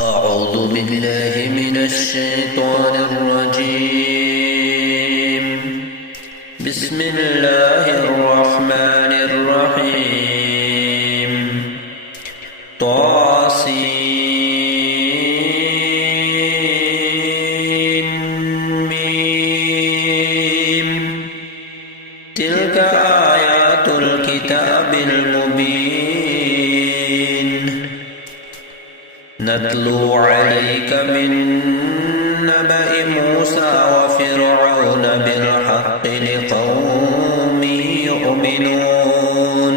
أعوذ بالله من الشيطان الرجيم. بسم الله الرحمن الرحيم. طاسين ميم. تلك آيات الكتاب المبين. نتلو عليك من نبأ موسى وفرعون بالحق لقوم يؤمنون.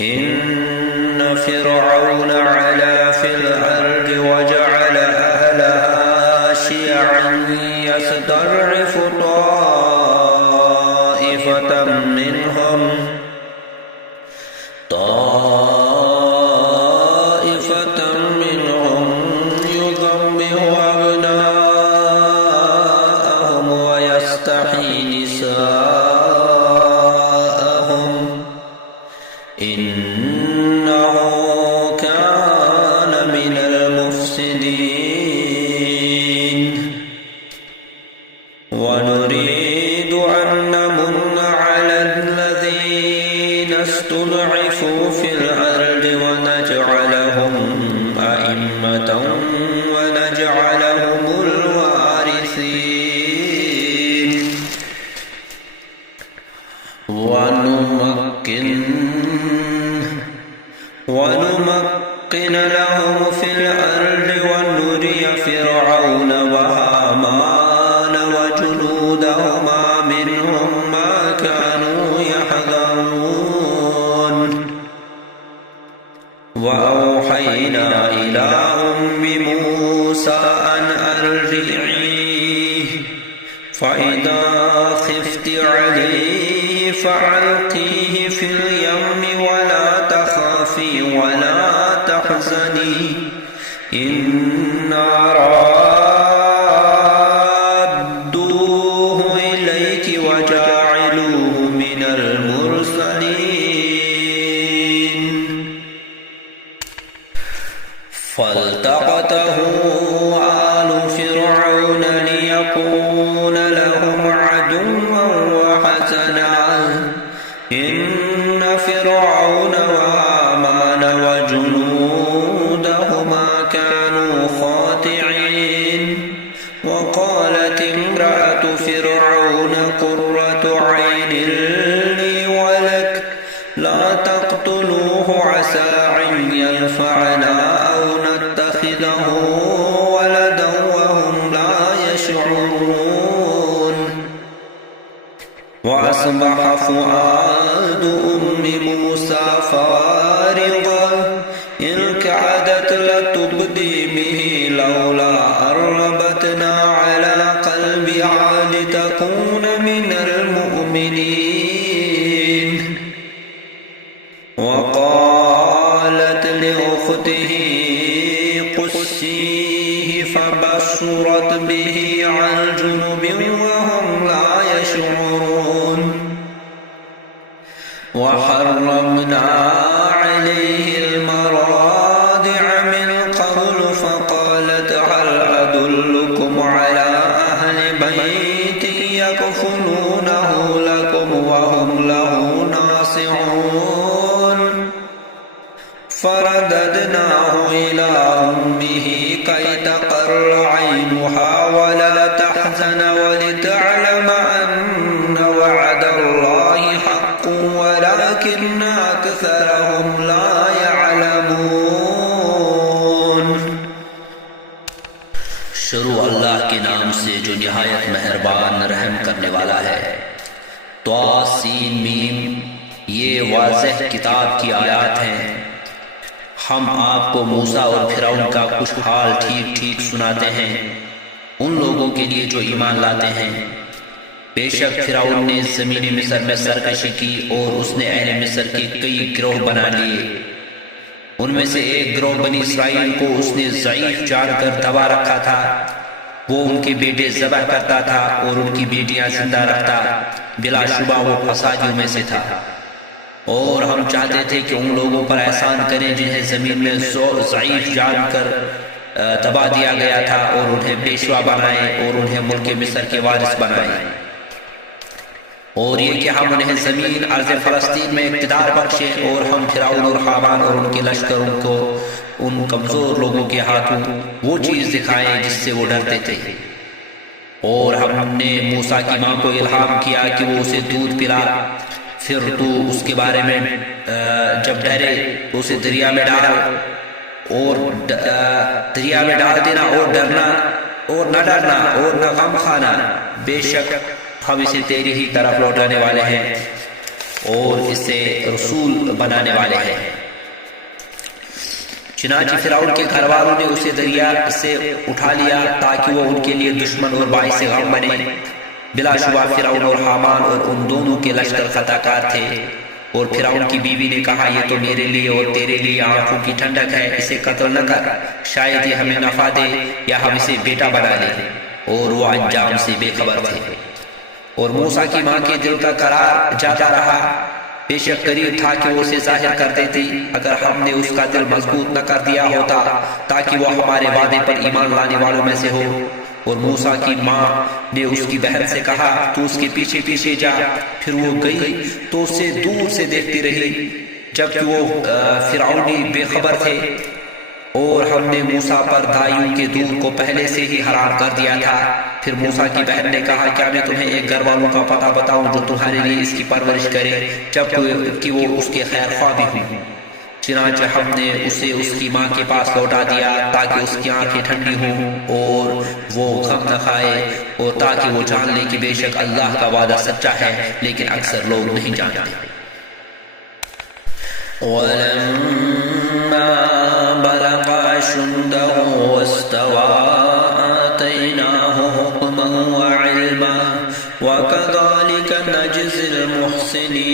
إن فرعون علا في الأرض وجعل أهلها شيعا يستضعف طائفة منهم يذبح أبناءهم ويستحيي نساءهم إنه كان من المفسدين. ونريد أن نمن على الذين استضعفوا في الأرض ونجعلهم أئمة ونجعلهم الوارثين. ونمكن لهم في الأرض ونري فرعون وهامان وجنودهما منهم ما كانوا يحذرون. وأوحينا إلى أم موسى أن أرضعيه فإذا خفت عليه فألقيه في اليم ولا تخافي ولا تحزني إنا رادوه إليك وجاعلوه من المرسلين. فالتقطه آل فرعون ليكون لهم عدوا وحزنا إن فرعون وهامان وجنودهما كانوا خاطئين. وقالت امرأة فرعون قرة عين لي ولك لا تقتلوه عسى أن ينفعنا أو نتخذه ولدا وهم لا يشعرون. وأصبح فؤاد أم موسى فارغا إن كادت لتبدي به لولا أن ربطنا على قلبها لتكون من المؤمنين. وقالت لأخته قصيه فبصرت به عن جنب وهم لا يشعرون. وحرمنا عليه المراضع من قبل فقالت هل أدلكم على أهل بيت يكفلونه لكم وهم له ناصحون. فرددناه إلى أمه كي تقر عينها ولا تحزن ولتعلم أن وعد الله حق ولكن أكثرهم لا يعلمون. شروع اللہ کے نام سے جو نہایت مہربان رحم کرنے والا ہے. طاسین میم. یہ واضح کتاب کی آیات ہیں. ہم آپ کو موسیٰ اور فرعون کا کچھ حال ٹھیک ٹھیک سناتے ہیں ان لوگوں کے لیے جو ایمان لاتے ہیں. بے شک فرعون نے زمین مصر میں سرکشی کی اور اس نے اہل مصر کے کئی گروہ بنا لیے. ان میں سے ایک گروہ بنی اسرائیل کو اس نے ضعیف جان کر دبا رکھا تھا. وہ ان کے بیٹے ذبح کرتا تھا اور ان کی بیٹیاں زندہ رکھتا. بلا شبہ وہ فسادیوں میں سے تھا. اور ہم چاہتے تھے کہ ان لوگوں پر احسان کریں جنہیں زمین میں ضعیف جان کر دبا دیا گیا تھا، اور انہیں پیشوا بنائے اور انہیں ملک مصر کے وارث بنائے، اور یہ کہ ہم انہیں زمین ارض فلسطین میں اقتدار بخشے، اور ہم فرعون اور حامان اور ان کے لشکروں کو ان کمزور لوگوں کے ہاتھوں وہ چیز دکھائیں جس سے وہ ڈرتے تھے۔ اور ہم نے موسیٰ کی ماں کو الہام کیا کہ وہ اسے دودھ پلا، پھر تو اس کے بارے میں جب ڈرے تو اسے دریا میں ڈال، اور دریا میں ڈال دینا، اور ڈرنا اور نہ ڈرنا اور نہ غم کھانا، بے شک ہم اسے تیری ہی طرف لوٹانے والے ہیں اور اسے رسول بنانے والے ہیں۔ چنانچہ فرعون کے گھر والوں نے اسے دریا سے اٹھا لیا تاکہ وہ ان کے لیے دشمن اور باعث غم بنے۔ بلا شبہ فرعون اور حامان اور ان دونوں کے لشکر خطا کار تھے، اور فرعون کی بیوی نے کہا یہ تو میرے لیے اور تیرے لیے آنکھوں کی ٹھنڈک ہے، اسے قتل نہ کر، شاید یہ ہمیں نفع دے یا ہم اسے بیٹا بنا لیں۔ اور وہ انجام سے بے خبر تھے۔ اور موسیٰ کی ماں کے دل کا قرار جاتا رہا، بے شک قریب تھا کہ وہ اسے ظاہر کر دیتی اگر ہم نے اس کا دل مضبوط نہ کر دیا ہوتا تاکہ وہ ہمارے وعدے پر ایمان لانے والوں میں سے ہو۔ اور موسیٰ کی ماں نے اس کی بہن سے کہا تو اس کے پیچھے پیچھے جا، پھر وہ گئی تو اسے دور سے دیکھتی رہی جبکہ وہ فرعونی بے خبر تھے۔ اور ہم نے موسیٰ پر دائیوں کے دودھ کو پہلے سے ہی حرام کر دیا تھا۔ پھر موسیٰ کی بہن نے کہا کیا میں تمہیں ایک گھر والوں کا پتہ بتاؤں جو تمہارے لیے اس کی پرورش کرے جبکہ وہ اس کے خیر خواہ بھی ہوں۔ چنانچہ ہم نے اسے اس کی ماں کے پاس لوٹا دیا تاکہ اس کی آنکھیں ٹھنڈی ہوں اور وہ غم نہ کھائے، اور تاکہ وہ جان لے کہ بے شک اللہ کا وعدہ سچا ہے، لیکن اکثر لوگ نہیں جانتے۔ وَلَمَّا بَلَغَ أَشُدَّهُ وَاسْتَوَىٰ آتَيْنَاهُ حُكْمًا وَعِلْمًا وَكَذَٰلِكَ نَجْزِي الْمُحْسِنِينَ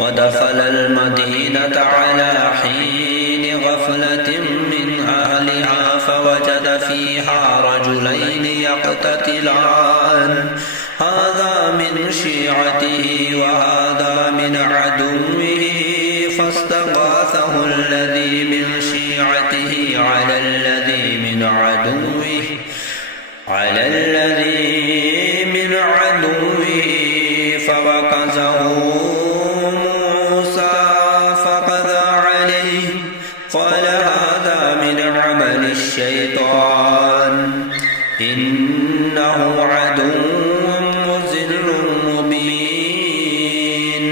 وَدَخَلَ الْمَدِينَةَ عَلَىٰ حِينِ غَفْلَةٍ مِّنْ أَهْلِهَا فَوَجَدَ فِيهَا رَجُلَيْنِ يَقْتَتِلَانِ هَٰذَا مِنْ شِيعَتِهِ وَهَٰذَا مِنْ عَدُوِّهِ فَاسْتَغَاثَهُ الَّذِي مِنْ شِيعَتِهِ عَلَى الَّذِي مِنْ عَدُوِّهِ فَوَكَزَهُ مُوسَىٰ فَقَضَىٰ عَلَيْهِ قَالَ هَٰذَا مِنْ عَمَلِ الشَّيْطَانِ إِنَّهُ عَدُوٌّ مُّضِلٌّ مُّبِينٌ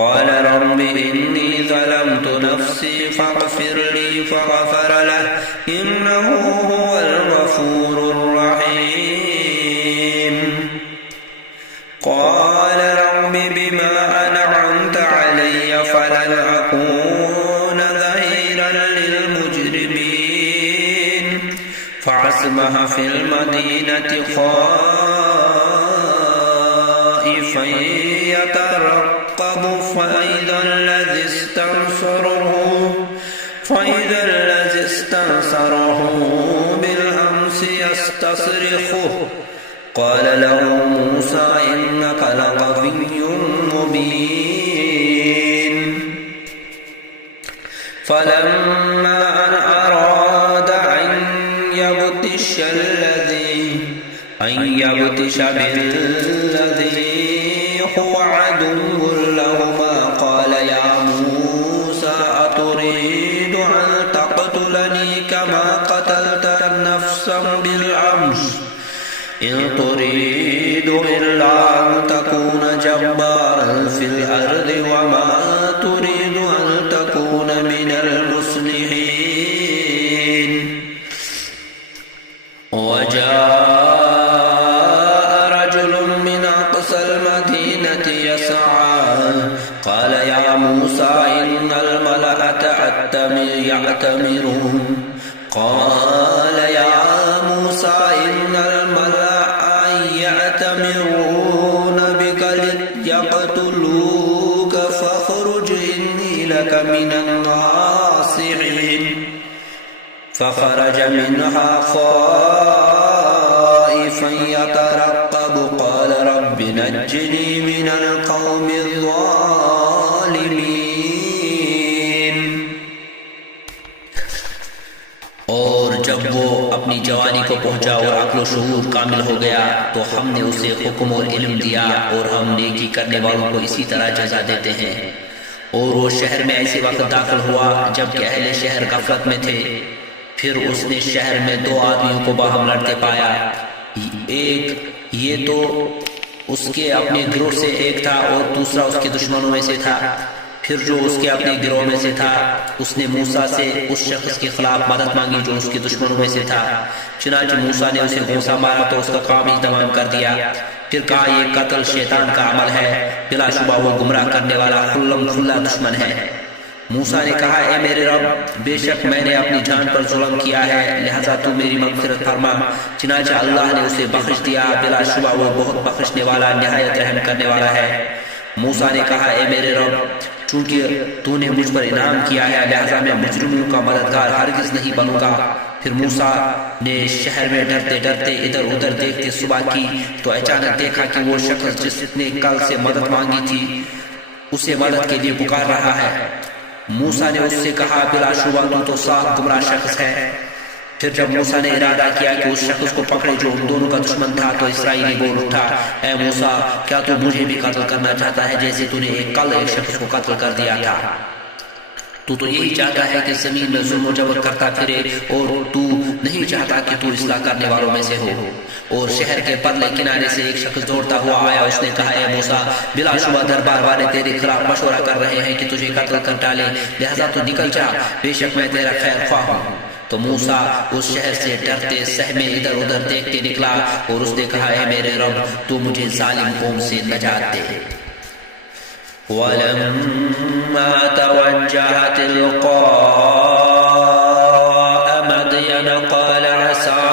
قَالَ رَبِّ إِنِّي ظَلَمْتُ نَفْسِي فَاغْفِرْ لِي فَغَفَرَ لَهُ إِنَّهُ هُوَ الْغَفُورُ الرَّحِيمُ قَالَ رَبِّ بِمَا أَنْعَمْتَ عَلَيَّ فَلَنْ أَكُونَ ظَهِيرًا لِّلْمُجْرِمِينَ فَأَصْبَحَ فِي الْمَدِينَةِ خَائِفًا يَتَرَقَّبُ فَإِذَا الَّذِي اسْتَنصَرَهُ بِالْأَمْسِ يَسْتَصْرِخُهُ قَالَ لَهُ مُوسَىٰ إِنَّكَ لَغَوِيٌّ مُّبِينٌ فَلَمَّا أَنْ أَرَادَ أَنْ يَبْطِشَ بِالَّذِي هُوَ عَدُوٌّ لَّهُمَا قَالَ يَا مُوسَىٰ أَتُرِيدُ أَن تَقْتُلَنِي كَمَا قَتَلْتَ نَفْسًا بِالْأَمْسِ إِن تُرِيدُ إِلَّا أَن تَكُونَ جَبَّارًا فِي الْأَرْضِ وَمَا تُرِيدُ أَن تَكُونَ مِنَ الْمُصْلِحِينَ وَجَاءَ رَجُلٌ مِّنْ أَقْصَى الْمَدِينَةِ يَسْعَىٰ قَالَ يَا مُوسَىٰ إِنَّ الْمَلَأَ يَأْتَمِرُونَ قَالَ يَا مُوسَىٰ إِنَّ الْمَلَأَ يَأْتَمِرُونَ بِكَ لِيَقْتُلُوكَ فَاخْرُجْ إِنِّي لَكَ مِنَ النَّاصِحِينَ فَخَرَجَ مِنْهَا خَائِفًا يَتَرَقَّبُ قَالَ رَبِّ نَجِّنِي مِنَ الْقَوْمِ جب وہ اپنی جوانی کو پہنچا اور عقل و شعور کامل ہو گیا تو ہم نے اسے حکم اور علم دیا، اور ہم نیکی کرنے والوں کو اسی طرح جزا دیتے ہیں۔ اور وہ شہر میں ایسے وقت داخل ہوا جب کہ اہل شہر غفلت میں تھے۔ پھر اس نے شہر میں 2 آدمیوں کو باہم لڑتے پایا، ایک یہ تو اس کے اپنے گروہ سے ایک تھا اور دوسرا اس کے دشمنوں میں سے تھا۔ پھر جو اس کے اپنے گروہ میں سے تھا اس نے موسیٰ سے اس شخص کے خلاف مدد مانگی جو اس کے دشمنوں میں سے تھا۔ چنانچہ موسیٰ نے اسے غوصہ مارا تو اس کا کام ہی تمام کر دیا۔ پھر کہا یہ قتل شیطان کا عمل ہے، بلا شبہ وہ گمراہ کرنے والا کھلم کھلا دشمن ہے۔ موسیٰ نے کہا اے میرے رب، بے شک میں نے اپنی جان پر ظلم کیا ہے، لہذا تو میری مغفرت فرما۔ چنانچہ اللہ نے اسے بخش دیا، بلا شبہ وہ بہت بخشنے والا نہایت رحم کرنے والا ہے۔ موسیٰ نے کہا اے میرے رب، چونکہ تو نے مجھ پر انعام کیا ہے لہذا میں مجرموں کا مددگار ہرگز نہیں بنوں گا۔ پھر موسیٰ نے شہر میں ڈرتے ڈرتے ادھر ادھر دیکھتے صبح کی تو اچانک دیکھا کہ وہ شخص جس نے کل سے مدد مانگی تھی اسے مدد کے لیے پکار رہا ہے۔ موسیٰ نے اس سے کہا بلا شبہ تو صاف گمراہ شخص ہے۔ پھر جب موسیٰ نے ارادہ کیا کہ اس شخص کو پکڑے جو ان دونوں کا دشمن تھا تو اسرائیلی بول اٹھا اے موسیٰ، کیا تو مجھے بھی قتل کرنا چاہتا ہے جیسے تو نے کل ایک شخص کو قتل کر دیا تھا؟ تو یہی چاہتا ہے کہ زمین میں ظلم و جبر کرتا پھرے، اور تو نہیں چاہتا کہ تو اصلاح کرنے والوں میں سے ہو۔ اور شہر کے پرلے کنارے سے ایک شخص دوڑتا ہوا آیا، اس نے کہا اے موسیٰ، بلا شبہ دربار والے تیرے خلاف مشورہ کر رہے ہیں کہ تجھے قتل کر ڈالے، لہذا تو نکل جا، بے شک میں تیرا خیر خواہ ہوں۔ تو موسیٰ اس شہر سے ڈرتے سہمے ادھر ادھر دیکھتے نکلا، اور اس نے کہا اے میرے رب، تو مجھے ظالم قوم سے نجات دے۔ وَلَمَّا تَوَجَّهَ تِلْقَاءَ مَدْيَنَ قَالَ عَسَىٰ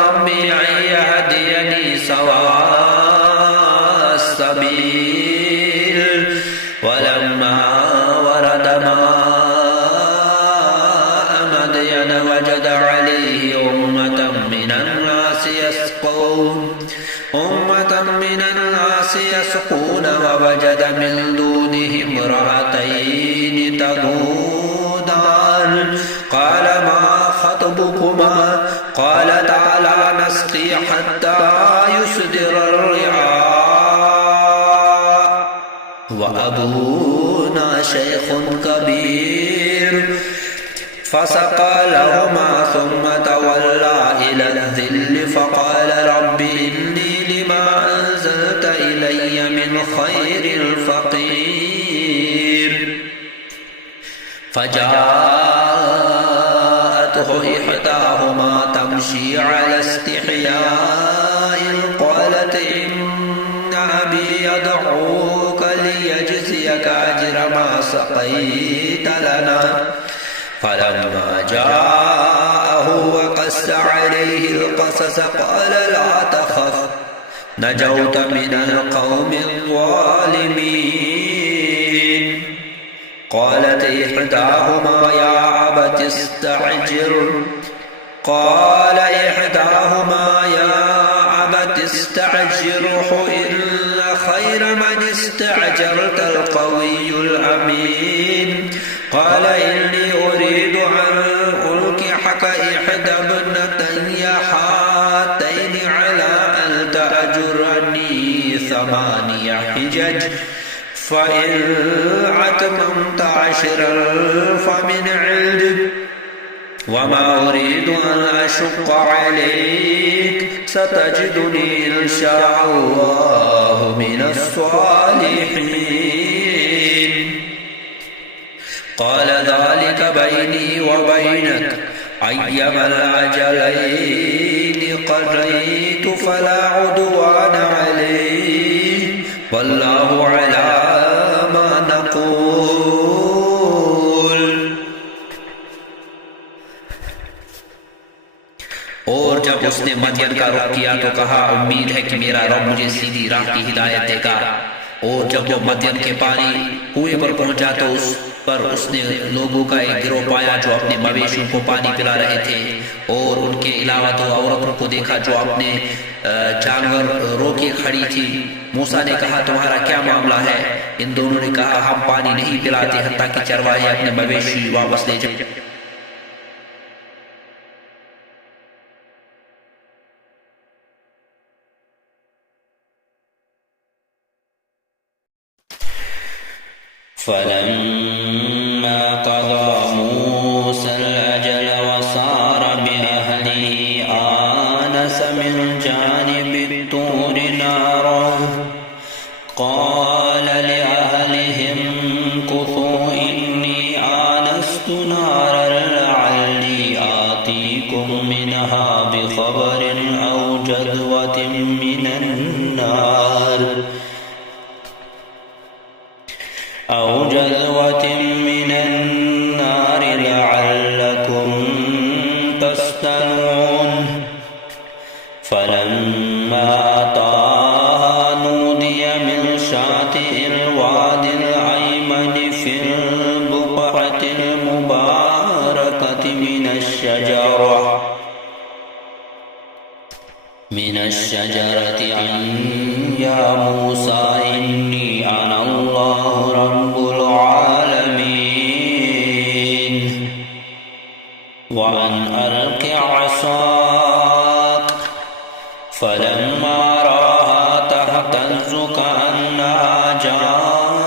رَبِّي أَن يَهْدِيَنِي سَوَاءَ السَّبِيلِ وَلَمَّا وَرَدَ مَاءَ مَدْيَنَ وَجَدَ عَلَيْهِ أُمَّةً مِّنَ النَّاسِ يَسْقُونَ وَوَجَدَ مِن دُونِهِمْ امْرَأَتَيْنِ تَذُودَانِ قَالَ مَا خَطْبُكُمَا قَالَتَا لَا نَسْقِي حَتَّىٰ يُصْدِرَ الرِّعَاءُ وَأَبُونَا شَيْخٌ كَبِيرٌ فَسَقَىٰ لَهُمَا ثُمَّ تَوَلَّىٰ إِلَى الظِّلِّ فَقَالَ رَبِّ إِنِّي لِمَا أَنزَلْتَ إِلَيَّ مِنْ خَيْرٍ فَقِيرٌ فَجَاءَتْهُ إِحْدَاهُمَا تَمْشِي عَلَى اسْتِحْيَاءٍ قَالَتْ إِنَّ أَبِي يَدْعُوكَ لِيَجْزِيَكَ أَجْرَ مَا سَقَيْتَ لَنَا فَلَمَّا جَاءَهُ وَقَصَّ عَلَيْهِ الْقَصَصَ قَالَ لَا تَخَفْ نَجَوْتَ مِنَ الْقَوْمِ الظَّالِمِينَ قَالَتْ إِحْدَاهُمَا يَا أَبَتِ اسْتَأْجِرْهُ إِنَّ خَيْرَ مَنِ اسْتَأْجَرْتَ الْقَوِيُّ الْأَمِينُ قَالَ إِنِّي أُرِيدُ أَنْ أُنكِحَكَ إِحْدَى ابْنَتَيَّ هَاتَيْنِ عَلَىٰ أَنْ تَأْجُرَنِي 8 حِجَجٍ فَإِنْ أَتْمَمْتَ 10 فَمِنْ عِندِكَ وَمَا أُرِيدُ أَنْ أَشُقَّ عَلَيْكَ سَتَجِدُنِي إِنْ شَاءَ اللَّهُ مِنَ الصَّالِحِينَ قَالَ ذَلِكَ بَيْنِي وَبَيْنَكَ أَيَّمَا الْأَجَلَيْنِ قَضَيْتُ فَلَا عُدْوَانَ عَلَيَّ وَاللَّهُ عَلَىٰ مَا نَقُولُ۔ اور جب اس نے مدین کا رخ کیا تو کہا امید ہے کہ میرا رب مجھے سیدھی راہ کی ہدایت دے گا۔ اور جب وہ مدین کے پانی کنویں پر پہنچا تو اس پر اس نے لوگوں کا ایک گروہ پایا جو اپنے مویشیوں کو پانی پلا رہے تھے، اور ان کے علاوہ 2 عورتوں کو دیکھا جو اپنے جانور روکے کھڑی تھی۔ موسیٰ نے کہا تمہارا کیا معاملہ ہے؟ ان دونوں نے کہا ہم پانی نہیں پلاتے حتیٰ کہ چرواہے اپنے مویشی واپس لے جائیں۔ فلما قضى موسى الأجل وصار بأهله آنس من جانب الطور نارا قال لأهلهم امكثوا إني آنست نارا لعلي آتيكم منها بخبر أو جذوة من النار لعلكم تستنون فلما أتاها نودي من شاطئ الوادي الأيمن في البقعة المباركة من الشجرة أن يا موسى إني أنا الله رب العالمين وأن ألق عصاك فلما رآها تهتز كأنها جان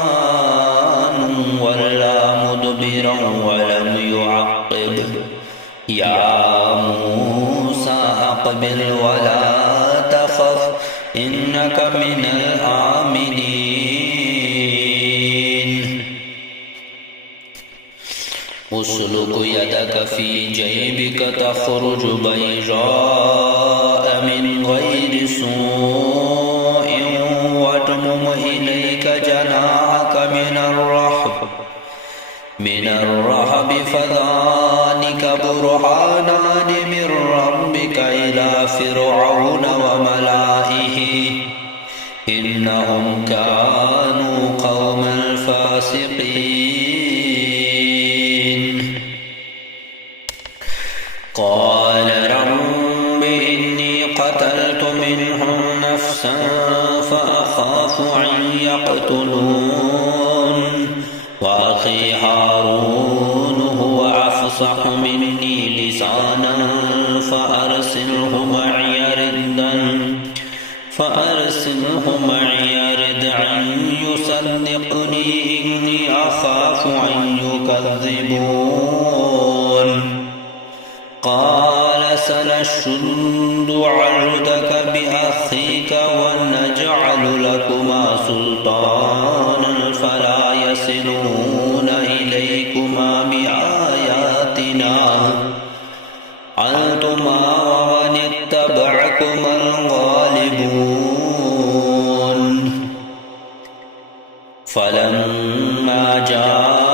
ولا مدبرا ولم يعقب يا موسى أقبل ولا تخف إنك من الآمنين أسلك يدك في جيبك تخرج بيضاء من غير سوء واضمم إليك جناحك من الرهب فذلك برهانان من ربك إلى فرعون وملئه إنهم كانوا قوما فاسقين قال رب إني قتلت منهم نفسا فأخاف أن يقتلون وأخي هارون هو أفصح مني لسانا فأرسله معي ردا يصدقني إني أخاف أن يكذبون قال سنشد عضدك بأخيك ونجعل لكما سلطانا فلا يصلون إليكما بآياتنا أنتما ومن اتبعكما الغالبون فلما جاءهم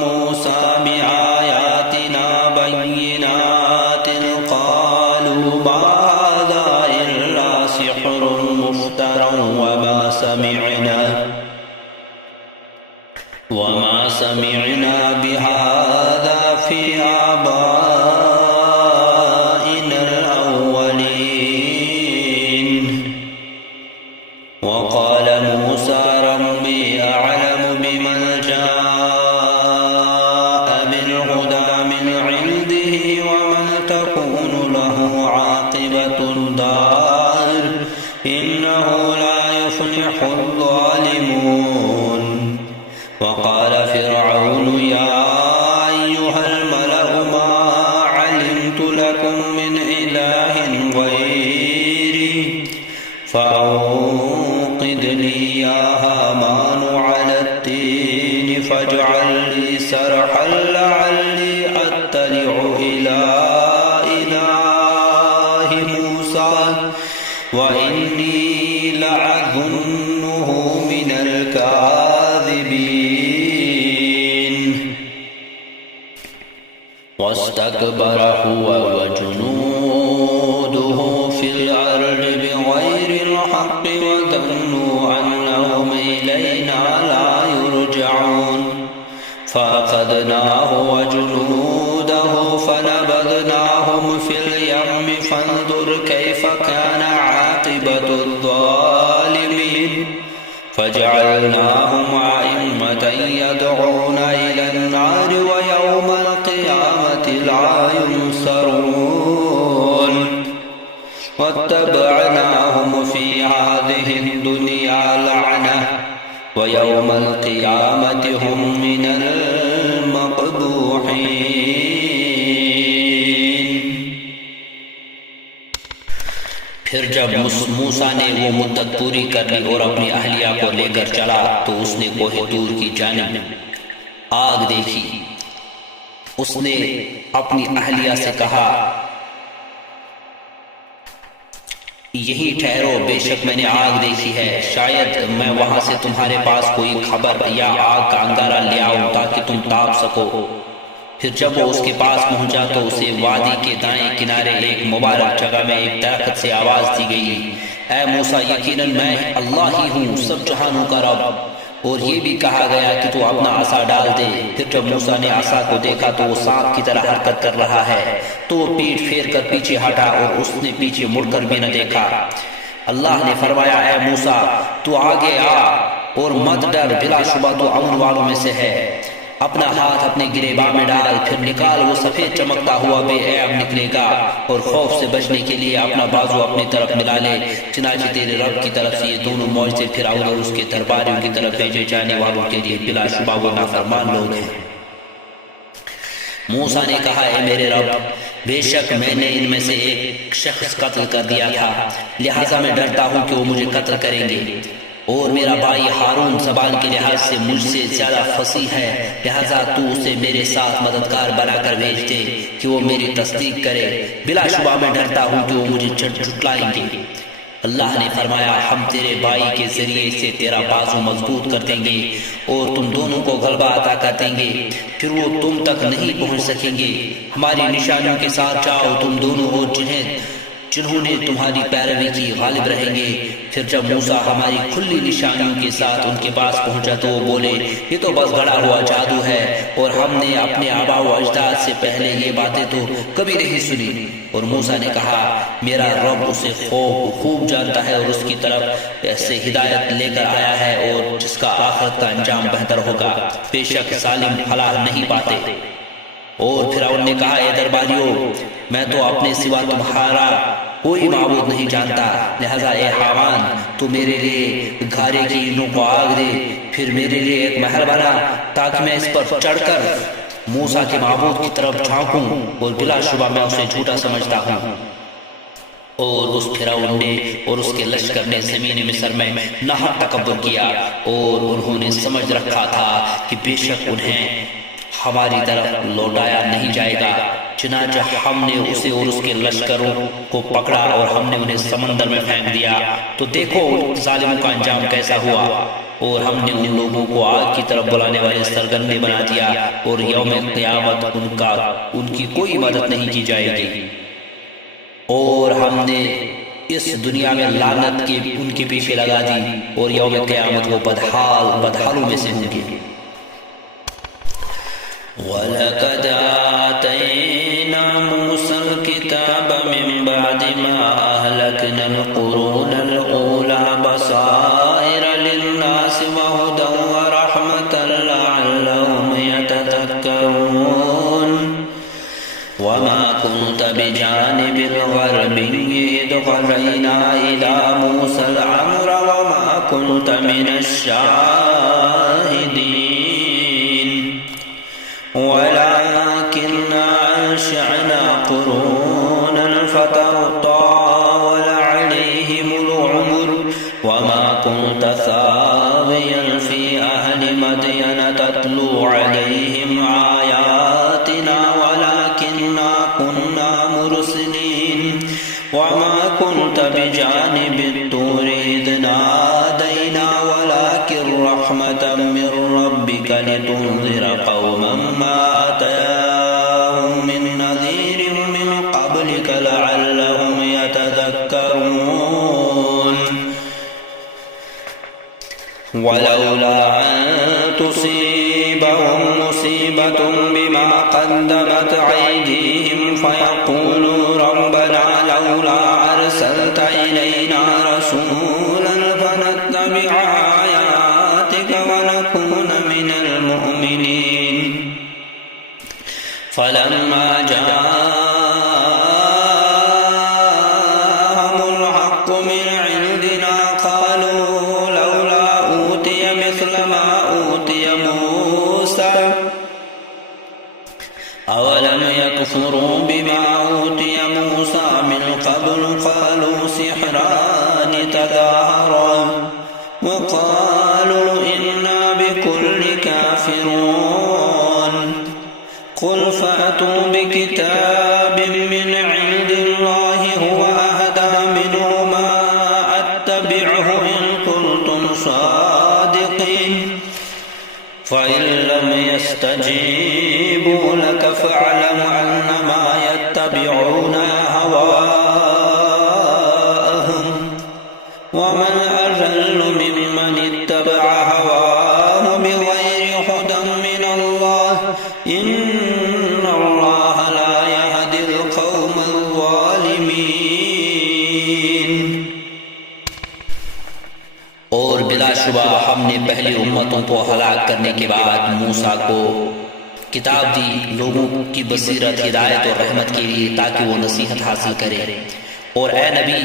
موسى بآياتنا بينات قالوا ما هذا إلا سحر مفترى وما سمعنا بهذا في آبائنا الأولين وقال موسى ربي أعلم بمن جاء بالهدى من عنده ومن تكون له عاقبة الدار إنه لا يفلح الظالمون وقال فرعون يا أيها الملأ ما علمت لكم من إله غيري فأوقد لي يا هامان على التين فاجعل لي سرحا لعلي أطلع إلى إله موسى وإني لأظنه من الكاذبين واستكبر هو وجنوده في الأرض بغير الحق وظنوا أنهم إلينا لا يرجعون فأخذناه وجنوده فنبذناهم في اليم فانظر كيف كان عاقبة الظالمين فجعلناهم أئمة يدعون إلى النار ويوم القيامة لا ينصرون واتبعناهم في هذه الدنيا لعنة وَيَوْمَ الْقِيَامَةِ هُمْ مِنَ الْمَقْبُوحِينَ۔ پھر جب موسیٰ نے وہ مدت پوری کر لی اور اپنی اہلیہ کو لے کر چلا تو اس نے کوہ طور کی جانب آگ دیکھی۔ اس نے اپنی اہلیہ سے کہا یہی ٹھہرو، بے شک میں نے آگ دیکھی ہے، شاید میں وہاں سے تمہارے پاس کوئی خبر یا آگ کا انگارہ لے آؤں تاکہ تم تاپ سکو۔ پھر جب وہ اس کے پاس پہنچا تو اسے وادی کے دائیں کنارے ایک مبارک جگہ میں ایک درخت سے آواز دی گئی، اے موسیٰ یقیناً میں اللہ ہی ہوں، سب جہانوں کا رب۔ اور یہ بھی کہا گیا کہ تو اپنا عصا ڈال دے۔ پھر جب موسیٰ نے عصا کو دیکھا تو وہ سانپ کی طرح حرکت کر رہا ہے، تو وہ پیٹھ پھیر کر پیچھے ہٹا اور اس نے پیچھے مڑ کر بھی نہ دیکھا۔ اللہ نے فرمایا اے موسیٰ تو آگے آ اور مت ڈر، بلا شبہ تو امن والوں میں سے ہے۔ اپنا ہاتھ اپنے گریباں میں ڈال، پھر نکال، وہ سفید چمکتا ہوا بے عیب نکلے گا، اور خوف سے بچنے کے لیے اپنا بازو اپنی طرف ملا لے، چنانچہ تیرے رب کی طرف سے یہ دونوں معجزے فرعون اور اس کے درباریوں کی طرف بھیجے جانے والوں کے لیے بلا شبہ وہ نافرمان لوگ ہیں۔ موسیٰ نے کہا اے میرے رب، بے شک میں نے ان میں سے ایک شخص قتل کر دیا تھا، لہٰذا میں ڈرتا ہوں کہ وہ مجھے قتل کریں گے، اور میرا بھائی ہارون زبان کے لحاظ سے مجھ سے زیادہ فصیح ہے، لہٰذا تو اسے میرے ساتھ مددگار بنا کر بھیج دے کہ وہ میری تصدیق کرے، بلا شبہ میں ڈرتا ہوں کہ وہ مجھے جھٹلائیں گے۔ اللہ نے فرمایا ہم تیرے بھائی کے ذریعے سے تیرا بازو مضبوط کر دیں گے اور تم دونوں کو غلبہ عطا کر دیں گے، پھر وہ تم تک نہیں پہنچ سکیں گے۔ ہماری نشانیوں کے ساتھ جاؤ تم دونوں، اور جنہوں نے تمہاری پیروی کی غالب رہیں گے۔ پھر جب موسیٰ ہماری کھلی نشانیوں کے ساتھ ان کے پاس پہنچا تو وہ بولے یہ تو بس گڑا ہوا جادو ہے، اور ہم نے اپنے آباء و اجداد سے پہلے یہ باتیں تو کبھی نہیں سنی۔ اور موسیٰ نے کہا میرا رب اسے خوب جانتا ہے اور اس کی طرف ایسے ہدایت لے کر آیا ہے، اور جس کا آخرت کا انجام بہتر ہوگا، بے شک ظالم فلاح نہیں پاتے۔ اور فرعون نے کہا اے درباریوں، میں تو اپنے سوا تمہارا کوئی معبود نہیں جانتا، لہذا اے حامان تو میرے لیے گھارے کی اینٹوں کو آگ دے، پھر میرے لیے ایک محل بنا تاکہ میں اس پر چڑھ کر موسیٰ کے معبود کی طرف جھانکوں، اور بلا شبہ میں اسے جھوٹا سمجھتا ہوں۔ اور اس فرعون نے اور اس کے لشکر نے زمین مصر میں ناحق تکبر کیا، اور انہوں نے سمجھ رکھا تھا کہ بے شک انہیں ہماری طرف لوٹایا نہیں جائے گا، چنانچہ ہم نے اسے اور اس کے لشکروں کو پکڑا اور ہم نے انہیں سمندر میں پھینک دیا، تو دیکھو ظالموں کا انجام کیسا ہوا۔ اور ہم نے ان لوگوں کو آگ کی طرف بلانے والے سرگردے بنا دیا، اور یوم قیامت ان کی کوئی مدد نہیں کی جائے گی، اور ہم نے اس دنیا میں لعنت ان کے پیچھے لگا دی، اور یوم قیامت وہ بدحالوں میں سے ہوں گے۔ وَلَقَدْ آتَيْنَا مُوسَى الْكِتَابَ مِنْ بَعْدِ مَا أَهْلَكْنَا الْقُرُونَ الْأُولَى بَصَائِرَ لِلنَّاسِ وَهُدًى وَرَحْمَةً لَعَلَّهُمْ يَتَذَكَّرُونَ وَمَا كُنْتَ بِجَانِبِ الْغَرْبِيِّ إِذْ قَضَيْنَا إِلَى مُوسَى الْأَمْرَ وَمَا كُنْتَ مِنَ الشَّاهِدِينَ وَلَكِنَّا أَنشَأْنَا قُرُونًا فَتَطَاوَلَ عَلَيْهِمُ الْعُمُرُ وَمَا كُنْتَ ثَاوِيًا فِي أَهْلِ مَدْيَنَ تَتْلُو عَلَيْهِمْ آيَاتِنَا وَلَكِنَّا كُنَّا مُرْسِلِينَ وَمَا كُنْتَ بِجَانِبِ الطُّورِ إِذْ نَادَيْنَا وَلَكِنْ رَحْمَةً مِّن رَّبِّكَ لِتُنذِرَ قَوْمًا مَّا أَتَاهُم مِّن نَّذِيرٍ مِّن قَبْلِكَ لَعَلَّهُمْ يَتَذَكَّرُونَ وَلَوْلَا أَن تُصِيبَهُم مُّصِيبَةٌ بِمَا قَدَّمَتْ أَيْدِيهِمْ فَيَقُولُوا رَبَّنَا لَوْلَا أَرْسَلْتَ إِلَيْنَا رَسُولًا فَنَتَّبِعَ آيَاتِكَ وَنَكُونَ مِنَ الْمُؤْمِنِينَ فَلَمَّا جَاءَهُمُ الْحَقُّ مِنْ عِندِنَا قَالُوا لَوْلَا أُوتِيَ مِثْلَ أولم يكفروا بما أوتي موسى من قبل قالوا سحران تظاهرا وقالوا إنا بكل كافرون قل فأتوا بكتاب من عند الله هو أهدى منهما أتبعه إن كنتم صادقين فإن لم يستجيبوا لك فاعلم أنما يتبعون هواءهم ومن أضل ممن اتبع هواه بغير هدى من الله إن الله لا يهدي القوم الظالمين. اور بلا شبہ ہم نے پہلی امتوں کو ہلاک کرنے کے بعد موسیٰ کو کتاب دی لوگوں کی بصیرت ہدایت اور رحمت کے لیے تاکہ وہ نصیحت حاصل کرے. اور اے نبی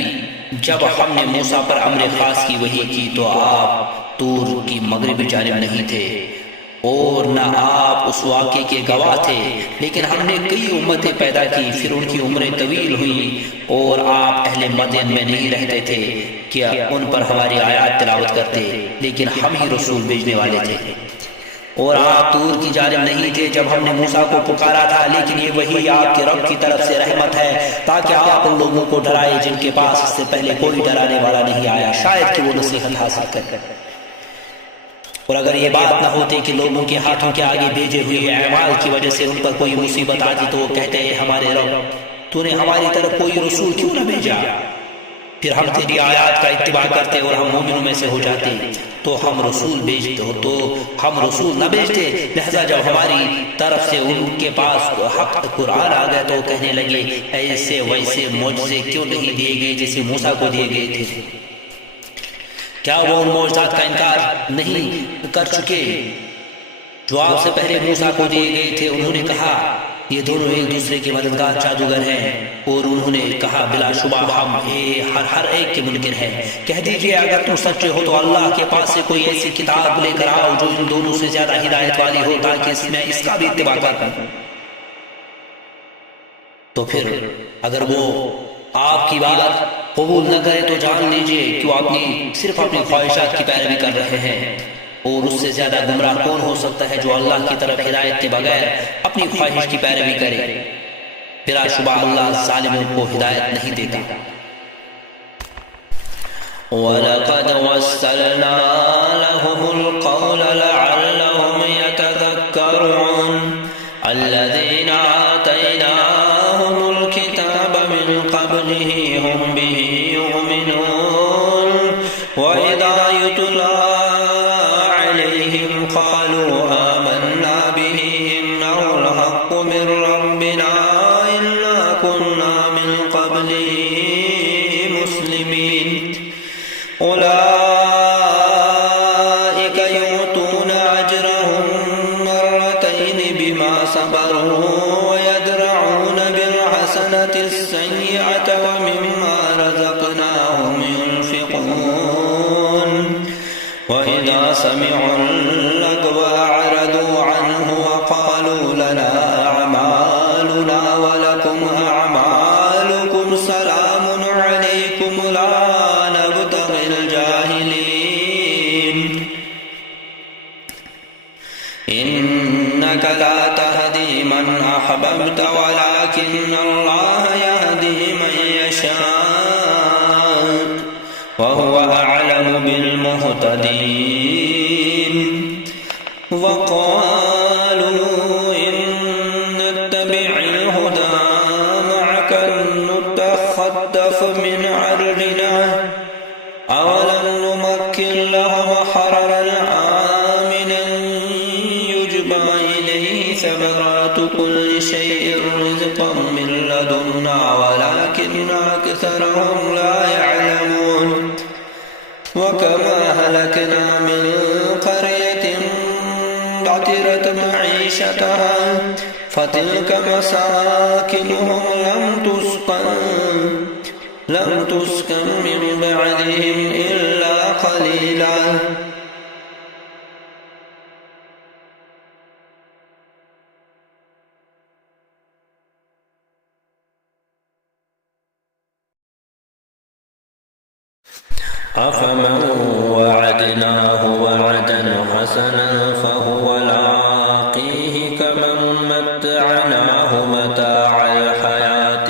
جب ہم نے موسیٰ پر امر خاص کی وحی کی تو آپ طور کی مغربی جانب نہیں تھے اور نہ آپ اس واقعے کے گواہ تھے، لیکن ہم نے کئی امتیں پیدا کی، پھر ان کی عمریں طویل ہوئیں اور آپ اہل مدین میں نہیں رہتے تھے کہ ان پر ہماری آیات تلاوت کرتے، لیکن ہم ہی رسول بھیجنے والے تھے. اور آپ طور کی جانب نہیں تھے جب ہم نے موسیٰ کو پکارا تھا، لیکن یہ وحی آپ کے رب کی طرف سے رحمت ہے تاکہ آپ ان لوگوں کو ڈرائے جن کے پاس اس سے پہلے کوئی ڈرانے والا نہیں آیا، شاید کہ وہ نصیحت حاصل کریں. اور اگر یہ بات نہ ہوتی کہ لوگوں کے ہاتھوں کے آگے بھیجے ہوئے اعمال کی وجہ سے ان پر کوئی مصیبت آتی تو وہ کہتے ہیں ہمارے رب تو نے ہماری طرف کوئی رسول کیوں نہ بھیجا، پھر ہم تیری آیات کا اتباع کرتے اور ہم مومنوں میں سے ہو جاتے تو ہم رسول نہ بھیجتے. لہذا جب ہماری طرف سے ان کے پاس حق قرآن آ گیا تو کہنے لگے ایسے ویسے معجزے کیوں نہیں دیے گئے جیسے موسیٰ کو دیے گئے تھے. کیا وہ ان معجزات کا انکار نہیں کر چکے جو آپ سے پہلے موسیٰ کو دیے گئے تھے؟ انہوں نے کہا یہ دونوں ایک دوسرے کے مددگار جادوگر ہیں، اور انہوں نے کہا بلا شبہ ہم ہر ایک کے منکر ہیں. کہہ دیجئے اگر تم سچے ہو تو اللہ کے پاس سے کوئی ایسی کتاب لے کر آؤ جو ان دونوں سے زیادہ ہدایت والی ہو تاکہ میں اس کا بھی اتباع کروں. تو پھر اگر وہ آپ کی بات قبول نہ کرے تو جان لیجئے کہ وہ صرف اپنی خواہشات کی پیروی کر رہے ہیں، اور اس سے زیادہ گمراہ کون ہو سکتا ہے جو اللہ کی طرف ہدایت کے بغیر اپنی خواہش کی پیروی کرے. بلا شبہ اللہ ظالموں کو ہدایت نہیں دیتا. وَلَقَدْ وَصَّلْنَا لَهُمُ الْقَوْلَ لَعَلَّهُمْ يَتَذَكَّرُونَ الَّذِينَ آتَيْنَاهُمُ الْكِتَابَ مِنْ قَبْلِهِ هُمْ بِهِ يُؤْمِنُونَ وَإِذَا يُتْلَى قالوا آمنا به إنه الحق من ربنا إنا كنا من قبله مسلمين أولئك يؤتون أجرهم مرتين بما صبروا ويدرعون بالحسنة السيئة ومما رزقناهم ينفقون وإذا سمعوا أعرضوا عنه وقالوا لنا أعمالنا ولكم أعمالكم سلام عليكم لا نبتغي الجاهلين إنك لا تهدي من أحببت ولكن الله يهدي من يشاء وهو أعلم بالمهتدين. وقالوا إن نتبع الهدى معك نتخطف من أرضنا أولم نمكن لهم حرما آمنا يجبى إليه ثمرات كل شيء رزقا من لدنا ولكن أكثرهم لا يعلمون. وكما هلكنا من قرية عطرت معيشتها فتلك مساكنهم لم تسكن من بعدهم إلا قليلا. أفمن وعدناه وعدا حسنا فهو لاقيه كمن متعناه متاع الحياة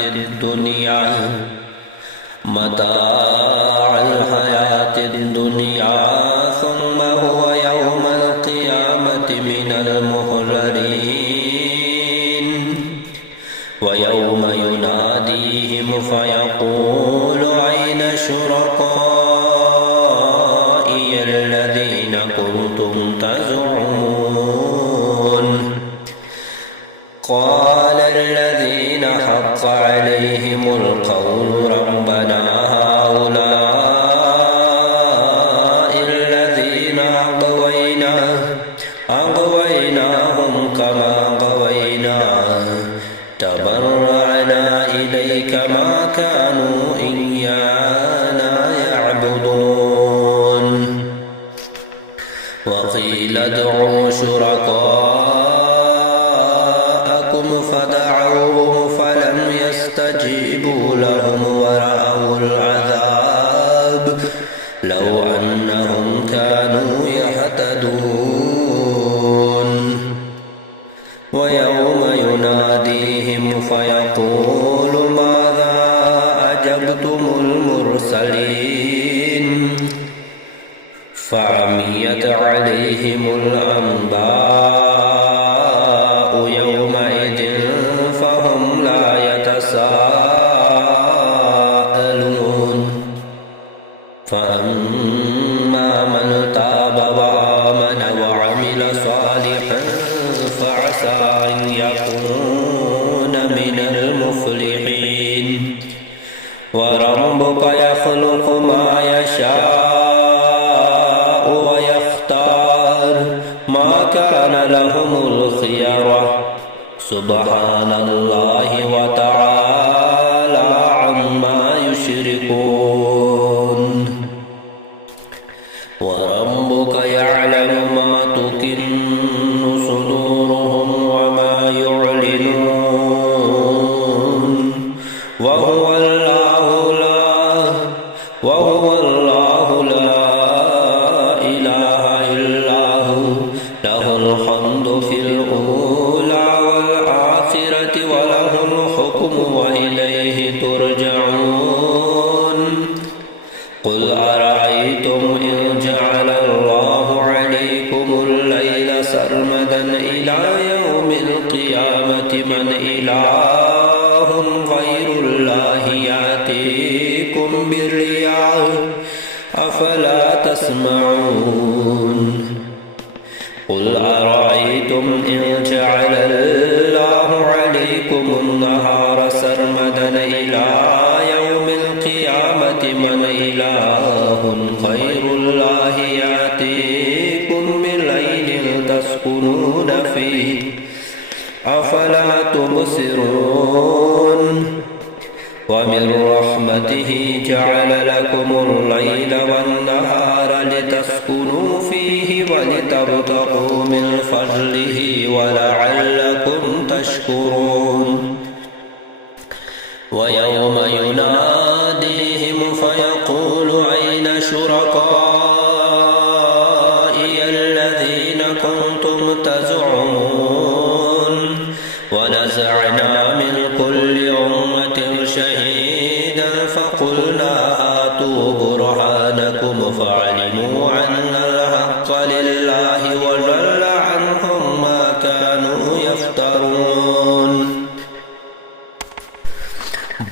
الدنيا ثم هو يوم القيامة من المحضرين ويوم يناديهم فيقول أين شركائي الذين كنتم تزعمون قال الذين حق عليهم القول ربنا هؤلاء الذين أغويناهم كما غوينا تبرأنا إليك ما كانوا إيانا يعبدون وقيل ادعوا شركاءكم فدعوهم فلم يستجيبوا لهم ورأوا العذاب لو أنهم كانوا يهتدون ويوم يناديهم فيقول ماذا أجبتم المرسلين فعميت عليهم الأنباء يومئذ فهم لا يتساءلون فأما من تاب وآمن وعمل صالحا فعسى أن يكون من المفلحين وربك يخلق ما يشاء ويختار ما كان لهم الخيرة سبحان الله وتعالى عما يشركون وربك يعلم ما تكن صدورهم وما يعلنون وهو الله لا إله إلا هو له الحمد في الأولى والآخرة وله الحكم وإليه ترجعون قل أرأيتم إن جعل الله عليكم الليل سرمدا إلى يوم القيامة من إله غير الله يأتيكم بالرياح أفلا تسمعون قل أرأيتم إن جعل الله عليكم النهار سرمدا إلى يوم القيامة من إله غير الله يأتيكم بليل تسكنون فيه أفلا تبصرون ومن رحمته جعل لكم الليل والنهار لتسكنوا فيه ولتبتغوا من فضله ولعلكم تشكرون ويوم يناديهم فيقول أين شركائي الذين كنتم تزعمون ونزعنا من كل أمة شهيدا فقلنا هاتوا برهانكم فعلموا أن الحق لله وضل عنهم ما كانوا يفترون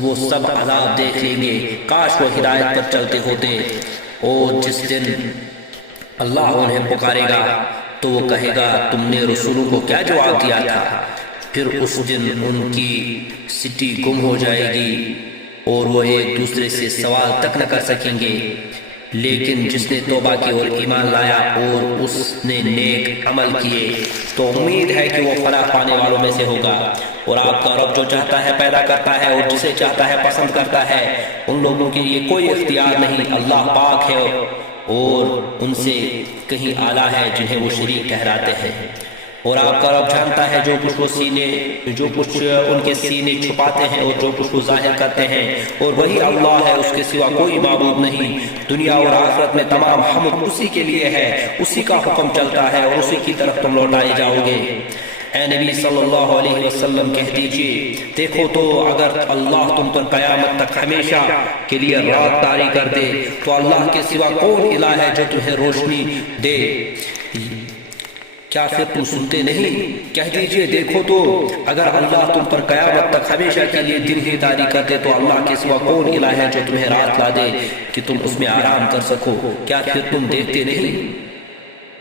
وہ سب عذاب دیکھ لیں گے، کاش وہ ہدایت پر چلتے ہوتے۔ اور جس دن اللہ انہیں پکارے گا تو وہ کہے گا تم نے رسولوں کو کیا جواب دیا تھا؟ پھر اس دن ان کی سٹی گم ہو جائے گی اور وہ ایک دوسرے سے سوال تک نہ کر سکیں گے۔ لیکن جس نے توبہ کی اور ایمان لایا اور اس نے نیک عمل کیے تو امید ہے کہ وہ فلاح پانے والوں میں سے ہوگا۔ اور آپ کا رب جو چاہتا ہے پیدا کرتا ہے اور جسے چاہتا ہے پسند کرتا ہے، ان لوگوں کے لیے کوئی اختیار نہیں۔ اللہ پاک ہے اور ان سے کہیں اعلیٰ ہے جنہیں وہ شریک ٹھہراتے ہیں۔ اور آپ کا رب جانتا ہے جو کچھ ان کے سینے چھپاتے ہیں اور جو کچھ وہ ظاہر کرتے ہیں، اور وہی اللہ ہے، اس کے سوا کوئی معبود نہیں۔ دنیا اور آخرت میں تمام حمد اسی کے لیے ہے، اسی کا حکم چلتا ہے اور اسی کی طرف تم لوٹائے جاؤ گے۔ اے نبی صلی اللہ علیہ وسلم کہہ دیجئے دیکھو تو اگر اللہ تم پر قیامت تک ہمیشہ کے لیے رات طاری کر دے تو اللہ کے سوا کون الہ ہے جو تمہیں روشنی دے؟ کیا پھر تم سنتے نہیں؟ کہہ دیجئے دیکھو تو اگر اللہ تم پر قیامت تک ہمیشہ کے لیے دن ہی طاری کر دے تو اللہ کے سوا کون الہ ہے جو تمہیں رات لا دے کہ تم اس میں آرام کر سکو؟ کیا پھر تم دیکھتے نہیں؟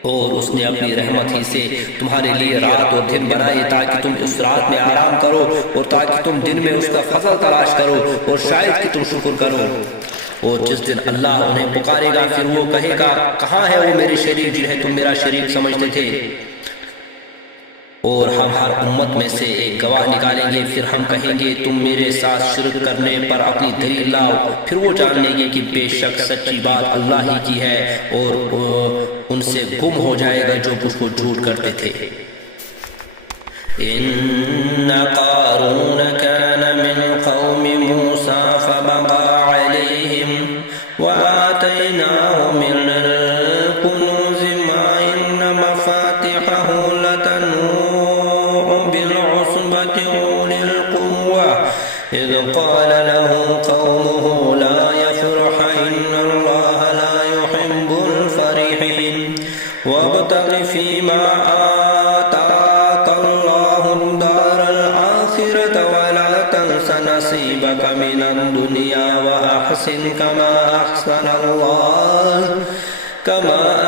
اور اس نے اپنی رحمت ہی سے تمہارے لیے رات اور دن بنائے تاکہ تم اس رات میں آرام کرو اور تاکہ تم دن میں اس کا فضل تلاش کرو اور شاید کہ تم شکر کرو۔ اور جس دن اللہ انہیں پکارے گا پھر وہ کہے گا کہاں ہے وہ میرے شریک جنہیں تم میرا شریک سمجھتے تھے؟ اور ہم ہر امت میں سے ایک گواہ نکالیں گے، پھر ہم کہیں گے تم میرے ساتھ شرک کرنے پر اپنی دلیل لاؤ، پھر وہ جان لیں گے کہ بے شک سچی بات اللہ ہی کی ہے اور ان سے گم ہو جائے گا جو کچھ وہ جھوٹ کرتے تھے۔ ان قارون كان من قوم موسى فبغى عليهم وآتيناه من الكنوز ما إن مفاتحه لتنوء بالعصبة أولي القوة إذ قال له قومه لا يفرح إن الله لا يحب الفرحين وابتغ فيما آتاك الله الدار الآخرة ولا تنس نصيبك من الدنيا وأحسن كما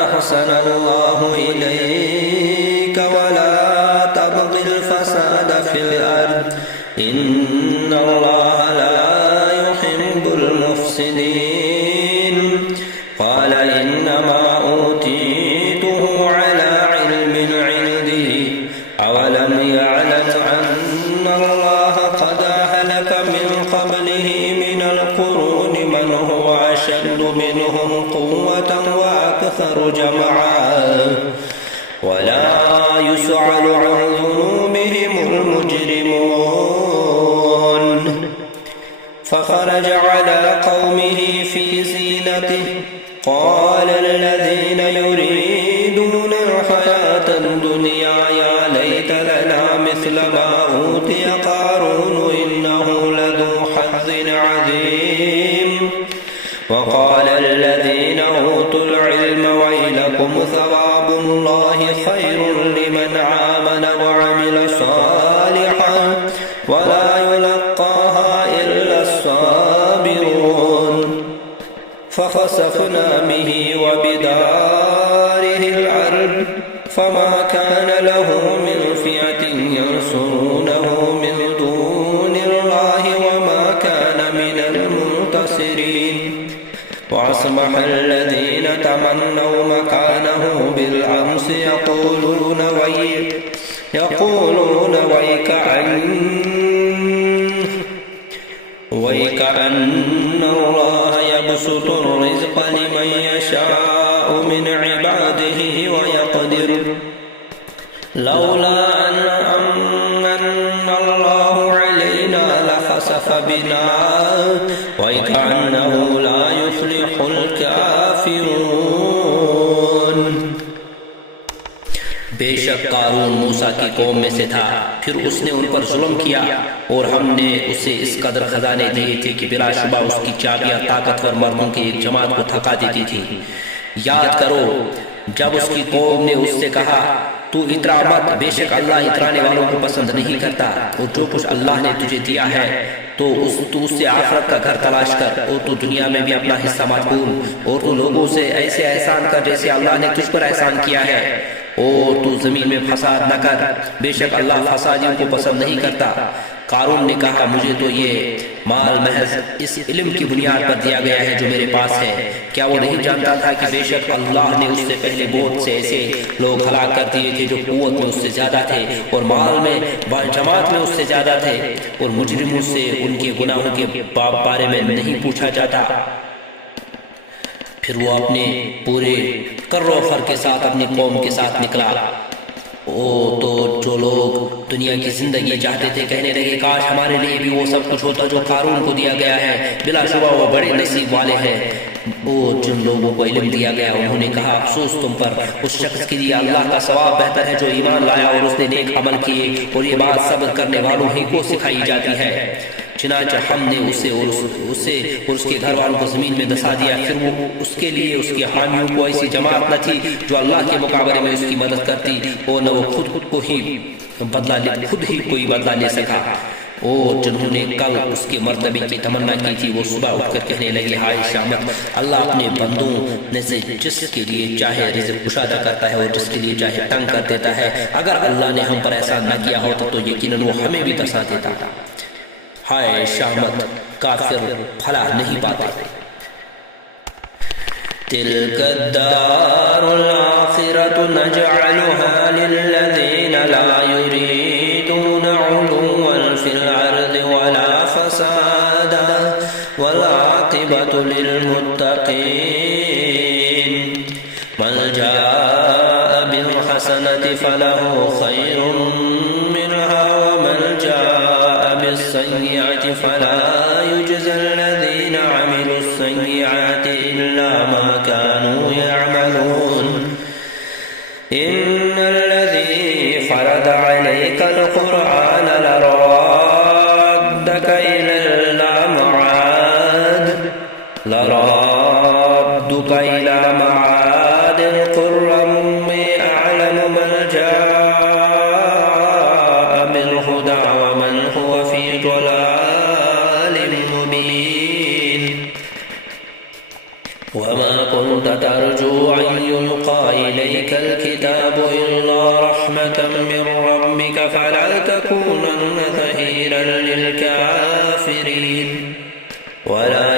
أحسن الله إليك ولا تبغ الفساد في الأرض إن الله لا يحب المفسدين قال إنما أوتيته على علم عندي أولم يعلم أن الله قد أهلك من قبله من القرون من هو أشد منهم قوة وأكثر جمعا ولا يسأل عن ذنوبهم المجرمون فخرج على قومه في زينته قال الذين يريدون الحياة الدنيا يا ليت لنا مثل ما أوتي قارون إنه لذو حظ عظيم وقال الذين أوتوا العلم ويلكم ثواب الله خير لمن آمن وعمل صالحا ولا يلقاها إلا الصابرون فخسفنا به وبداره الأرض فما كان له من فئة ينصرونه من دون الله وما كان من المنتصرين وأصبح الذين تمنوا مكانه بالأمس يقولون ويكأن الله يبسط الرزق لمن يشاء من عباده ويقدر لولا أن أمن الله علينا لخسف بنا ويكأنه لا يفلح الكافرون۔ بے شک قارون موسیٰ کی قوم میں سے تھا، پھر اس نے ان پر ظلم کیا اور ہم نے اسے اس قدر خزانے دیے تھے کہ بلا شبہ اس کی چابیاں طاقتور مردوں کی ایک جماعت کو تھکا دیتی تھی۔ یاد کرو جب اس کی قوم نے اس سے کہا تو اترا مت، بے شک اللہ اترانے والوں کو پسند نہیں کرتا۔ اور جو کچھ اللہ نے تجھے دیا ہے تو اس سے آخرت کا گھر تلاش کر، اور تو دنیا میں بھی اپنا حصہ مت بھول، اور تو لوگوں سے ایسے احسان کر جیسے اللہ نے تجھ پر احسان کیا ہے، اور تو زمین میں فساد نہ کر، بے شک اللہ فسادیوں کو پسند نہیں کرتا۔ قارون نے کہا مجھے تو یہ مال محض اس علم کی بنیاد پر دیا گیا ہے جو میرے پاس ہے، کیا وہ نہیں جانتا تھا کہ بے شک اللہ نے اس سے پہلے بہت سے ایسے لوگ ہلاک کر دیے تھے جو قوت میں اس سے زیادہ تھے اور مال میں جماعت میں اس سے زیادہ تھے، اور مجرموں سے ان کے گناہوں کے بارے میں نہیں پوچھا جاتا۔ پھر وہ اپنے پورے کر و فر کے ساتھ اپنی قوم کے ساتھ نکلا۔ تو جو لوگ دنیا کی زندگی چاہتے تھے کہنے لگے کاش ہمارے لیے بھی وہ سب کچھ ہوتا جو قارون کو دیا گیا ہے، بلا شبہ وہ بڑے نصیب والے ہیں۔ وہ جن لوگوں کو علم دیا گیا انہوں نے کہا افسوس تم پر، اس شخص کے لیے اللہ کا ثواب بہتر ہے جو ایمان لایا اور اس نے نیک عمل کیے، اور یہ بات صبر کرنے والوں ہی کو سکھائی جاتی ہے۔ چنانچہ ہم نے اسے اور اس کے گھر والوں کو زمین میں دسا دیا، پھر وہ اس کے لیے اس کے حامیوں کو ایسی جماعت نہ تھی جو اللہ کے مقابلے میں اس کی مدد کرتی، اور نہ وہ خود ہی کوئی بدلہ لے سکا۔ اور جنہوں نے کل اس کے مرتبے کی تمنا کی تھی وہ صبح اٹھ کر کہنے لگے ہائے شامت، اللہ اپنے بندوں میں سے جس کے لیے چاہے رزق کشادہ کرتا ہے اور جس کے لیے چاہے تنگ کر دیتا ہے، اگر اللہ نے ہم پر ایسا نہ کیا ہوتا تو یقیناً وہ ہمیں بھی دسا دیتا۔ ہائے شامت، کافر بھلا نہیں پاتے۔ تلک الدار الآخرة نجعلها للذین لا یریدون علوا فی الارض ولا فسادا والعاقبۃ للمتقین۔ من جاء بالحسنة فله خیر منها ومن جاء بالسیئة فلا یجزى الذین عملوا السیئات إلا ما كانوا يعملون۔ إن الذي فرض عليك القرآن لرادك إلى معاد قل ربي أعلم من جاء بالهدى ومن هو في ضلال مبين۔ وما كنت ترجو أن يلقى إليك الكتاب إلا رحمة من ربك فلا تكونن ظهيرا للكافرين ولا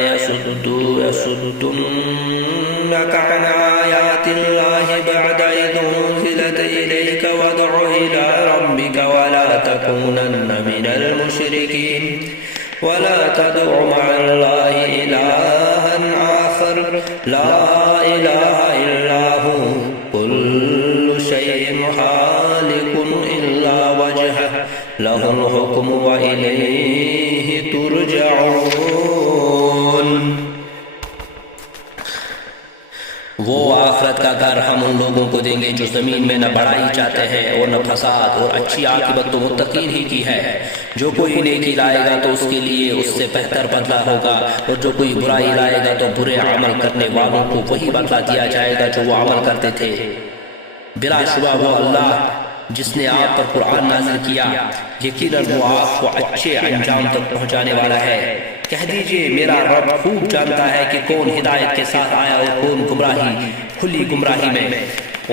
يصدنك عن آيات الله بعد إذ أنزلت إليك وادع إلى ربك ولا تكونن من المشركين ولا تدع مع الله إلها آخر لا إله إلا هو كل شيء هالك إلا وجهه له الحكم وإليه ترجعون۔ وہ آخرت کا گھر ہم ان لوگوں کو دیں گے جو زمین میں نہ بڑائی چاہتے ہیں اور نہ فساد، اور اچھی عاقبت تو متقین ہی کی ہے۔ جو کوئی نیکی لائے گا تو اس کے لیے اس سے بہتر بدلہ ہوگا، اور جو کوئی برائی لائے گا تو برے عمل کرنے والوں کو وہی بدلہ دیا جائے گا جو وہ عمل کرتے تھے۔ بلا شبہ وہ اللہ جس نے آپ پر قرآن نازل کیا یقیناً وہ آپ کو اچھے انجام تک پہنچانے والا ہے۔ کہہ دیجئے میرا رب خوب جانتا ہے کہ کون ہدایت کے ساتھ آیا اور کون کھلی گمراہی میں،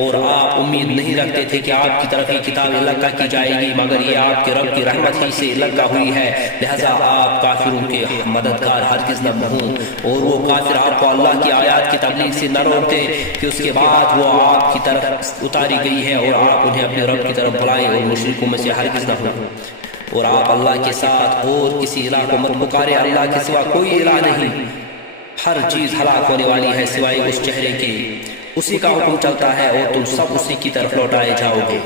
اور آپ امید نہیں رکھتے تھے کہ آپ کی طرف یہ کتاب لگا کی جائے گی، مگر یہ آپ کے رب کی رحمت ہی سے لگا ہوئی ہے، لہذا آپ کافروں کے مددگار ہرگز نہ ہوں، اور وہ کافر آپ کو اللہ کی آیات کی تبلیغ سے نہ روکتے کہ اس کے بعد وہ آپ کی طرف اتاری گئی ہے اور آپ انہیں اپنے رب کی طرف بلائیں، اور مشرکوں میں سے ہرگز نہ ہوں۔ اور آپ اللہ کے ساتھ اور کسی الہ کو مت پکارے، اللہ کے سوا کوئی الہ نہیں، ہر چیز ہلاک ہونے والی ہے سوائے اس چہرے کی، اسی کا حکم چلتا ہے اور تم سب اسی کی طرف لوٹائے جاؤ گے۔